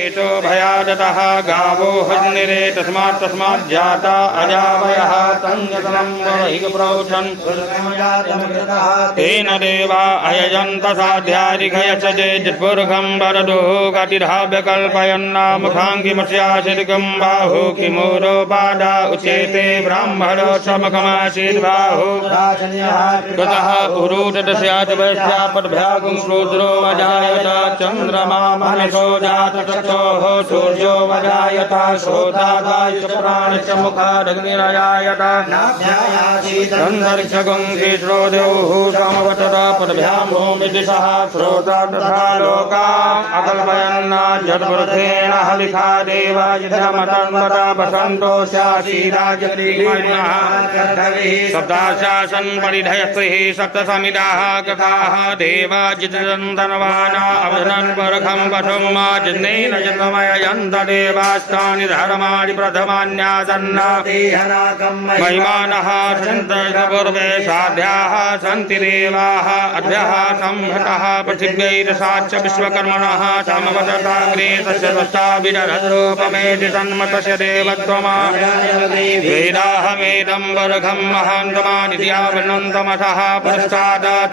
एतो भयादतः गावो हजनिरे तस्मात् जाता अजावयः तन्यतनं वहिप्रोक्षन् तेन देवा अयजन्त साध्यादिघयसजे जित्पुरुखं वरदुः गतिधाव्यकल्पयन्नामुखाङ्गिमस्याशिर्गं बाहु किमूरोपादा उच्येते ब्राह्मणो समकमासीद्बाहु ततः उरूटतस्यात् वैश्यापद्भ्यागुं शूद्रो वजायत चन्द्रमा मनसो जात चक्षोः सूर्यो वजायत श्रोतादायच प्राणश्च मुखादग्निरजायत गन्धर्क्षगं तीस्रो देवः समवतत पद्भ्यां भूमिदिशः श्रोता तथा लोका अकल्पयन्ना जड्वृथेन हलिखा देवायुधमतन्वत वसन्तो स्यासीराजगृह्मणः सप्ताशासन् परिधयस्त्रिः सप्तसमिदाः गताः देवाजितन्दनवाना अवधनन् परखं वशं जिन्नेन जन्मयन्त देवास्तानि धर्माणि प्रथमान्यासन्ना महिमानः सन्तपूर्वे साध्याः सन्ति देवाः अद्यः संहतः पृथिव्यैरसाच्च विश्वकर्मणः समवदताग्रे तस्य दष्टाभिररूपमेति तन्मतस्य देवत्वमा वेदाहमेदं वर्घं महान्तमानित्यावनन्तमसः पश्चात्